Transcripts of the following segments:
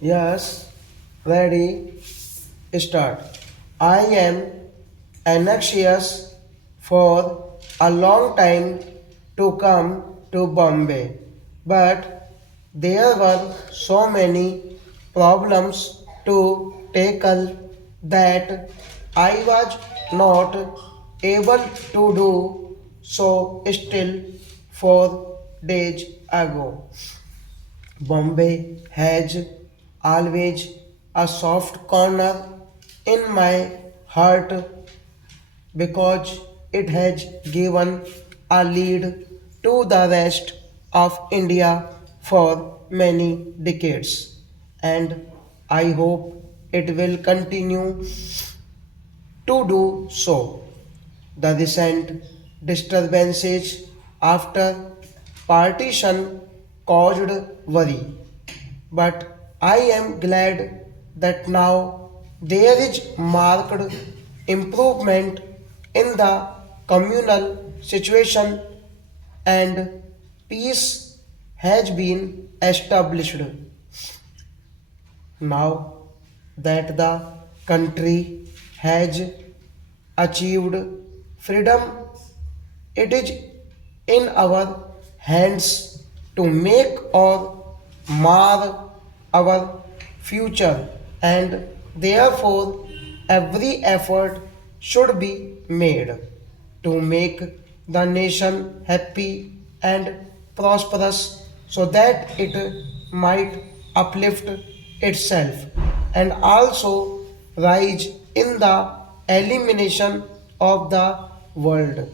Yes, ready, start. I am anxious for a long time to come to Bombay, but there were so many problems to tackle that I was not able to do so still 4 days ago. Bombay has always a soft corner in my heart because it has given a lead to the rest of India for many decades. And I hope it will continue to do so. The recent disturbances after partition caused worry, but I am glad that now there is marked improvement in the communal situation and peace has been established. Now that the country has achieved freedom, it is in our hands to make or mar our future, and therefore every effort should be made to make the nation happy and prosperous so that it might uplift itself and also rise in the elimination of the world.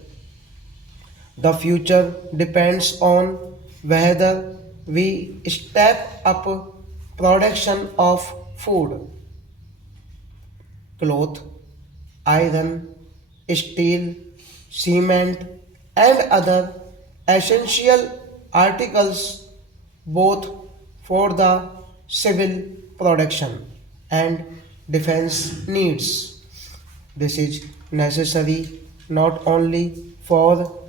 The future depends on whether we step up production of food, cloth, iron, steel, cement, and other essential articles both for the civil production and defense needs. This is necessary not only for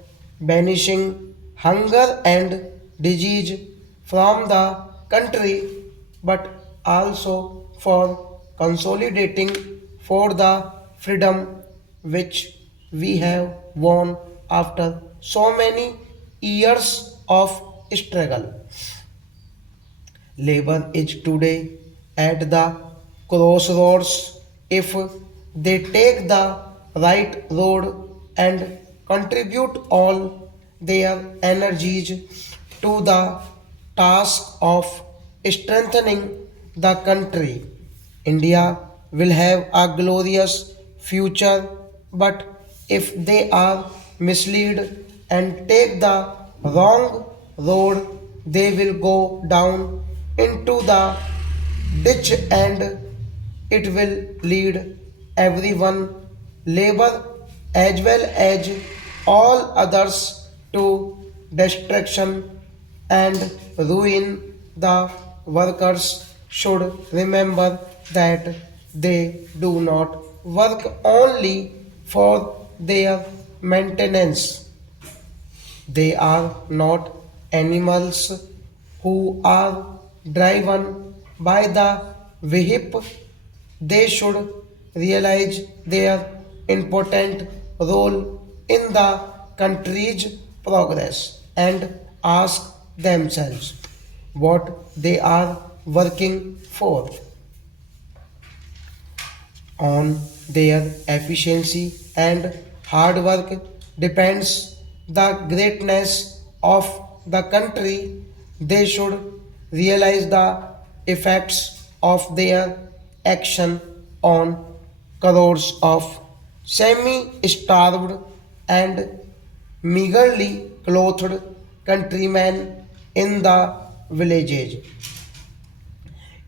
banishing hunger and disease from the country but also for consolidating for the freedom which we have won after so many years of struggle. Labor is today at the crossroads. If they take the right road and contribute all their energies to the task of strengthening the country, India will have a glorious future. But if they are misled and take the wrong road, they will go down into the ditch and it will lead everyone, labor as well as all others, to destruction and ruin. The workers should remember that they do not work only for their maintenance. They are not animals who are driven by the whip. They should realize their important role in the country's progress and ask themselves what they are working for. On their efficiency and hard work depends the greatness of the country. They should realize the effects of their action on crores of semi starved and meagerly clothed countrymen in the villages.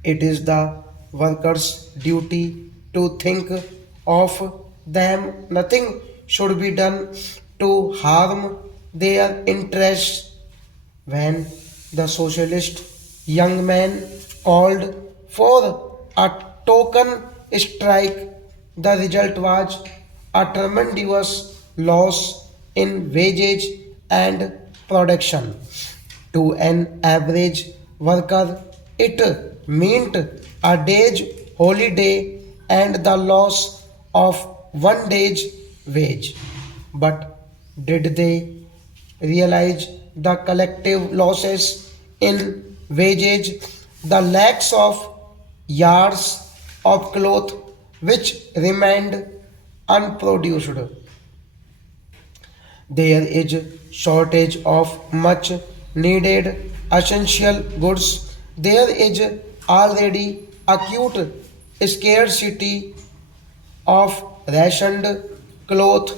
It is the workers' duty to think of them. Nothing should be done to harm their interests. When the socialist young man called for a token strike, the result was a tremendous loss in wages and production. To an average worker, it meant a day's holiday and the loss of one day's wage. But did they realize the collective losses in wages, the lacks of yards of cloth which remained unproduced? There is shortage of much needed essential goods. There is already acute scarcity of rationed cloth,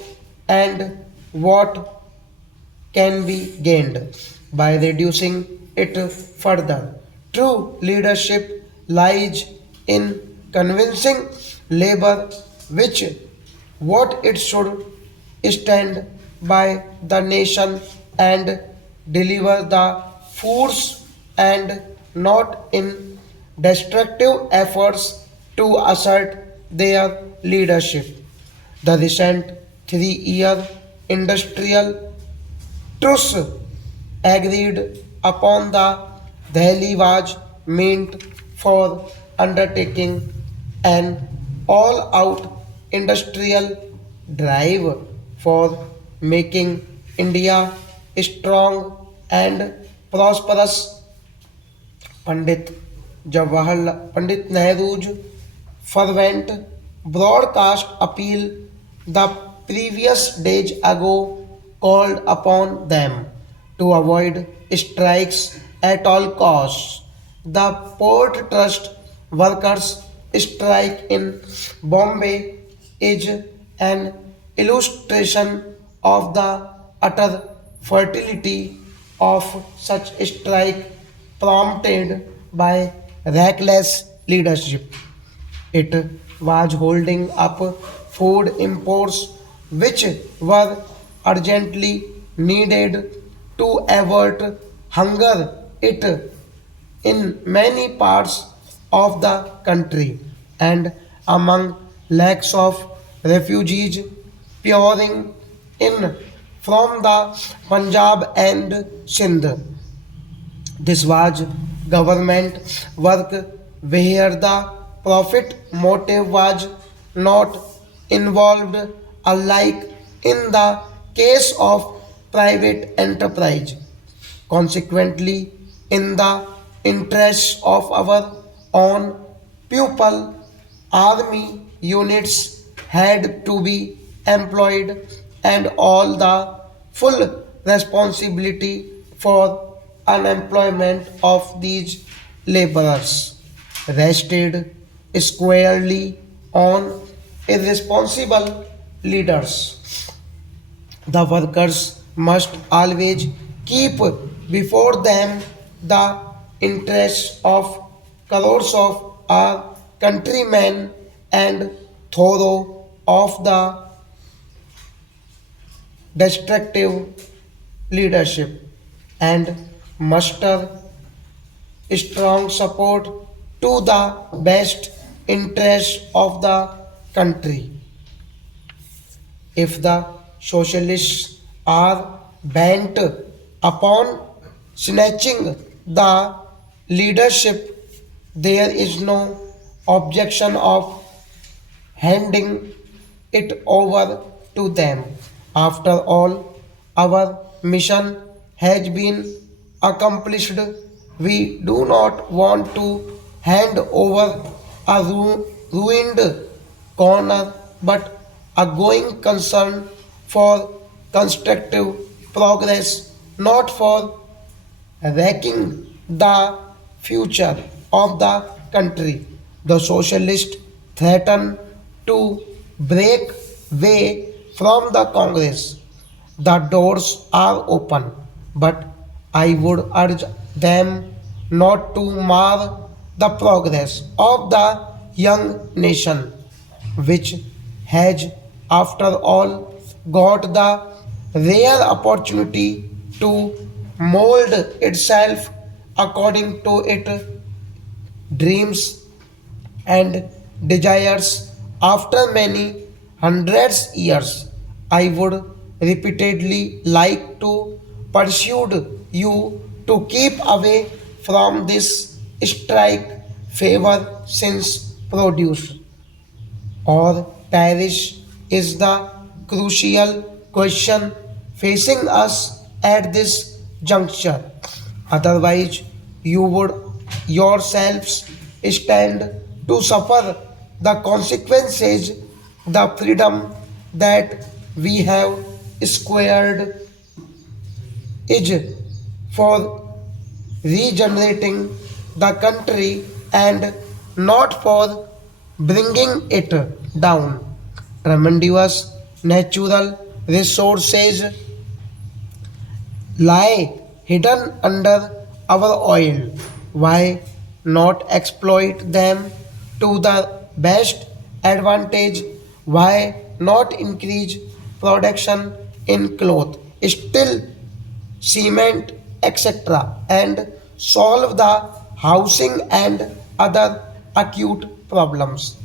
and what can be gained by reducing it further. True leadership lies in convincing labor which what it should stand by the nation and deliver the foods and not in destructive efforts to assert their leadership. The recent 3 year industrial truce agreed upon the Delhi was meant for undertaking an all-out industrial drive for making India strong and prosperous. Pandit Nehru's fervent broadcast appeal the previous days ago called upon them to avoid strikes at all costs. The Port Trust workers' strike in Bombay is an illustration of the utter fertility of such strike prompted by reckless leadership. It was holding up food imports which were urgently needed to avert hunger. It in many parts of the country and among lakhs of refugees pouring in from the Punjab and Sindh. This was government work where the profit motive was not involved, unlike in the case of private enterprise. Consequently, in the interests of our own pupil, army units had to be employed and all the full responsibility for unemployment of these laborers rested squarely on irresponsible leaders. The workers must always keep before them the interests of crores of our countrymen and thorough of the destructive leadership and muster strong support to the best interests of the country. If the socialists are bent upon snatching the leadership, there is no objection of handing it over to them. After all, our mission has been accomplished. We do not want to hand over a ruined corner but a going concern for constructive progress, not for wrecking the future of the country. The socialists threaten to break way from the Congress. The doors are open, but I would urge them not to mar the progress of the young nation, which has, after all, got the rare opportunity to mold itself according to its dreams and desires after many hundreds years. I would repeatedly like to pursue you to keep away from this strike favor since produce or perish is the crucial question facing us at this juncture. Otherwise, you would yourselves stand to suffer the consequences, the freedom that we have squared is for regenerating the country and not for bringing it down. Tremendous natural resources lie hidden under our oil. Why not exploit them to the best advantage? Why not increase production in cloth, steel, cement, etc., and solve the housing and other acute problems?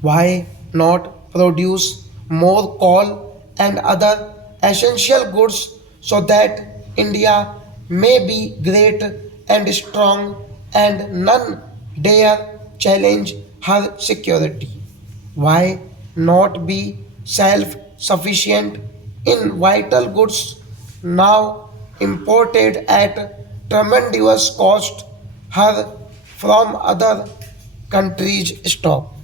Why not produce more coal and other essential goods so that India may be great and strong and none dare challenge her security? Why not be self sufficient in vital goods now imported at tremendous cost her from other countries' stock?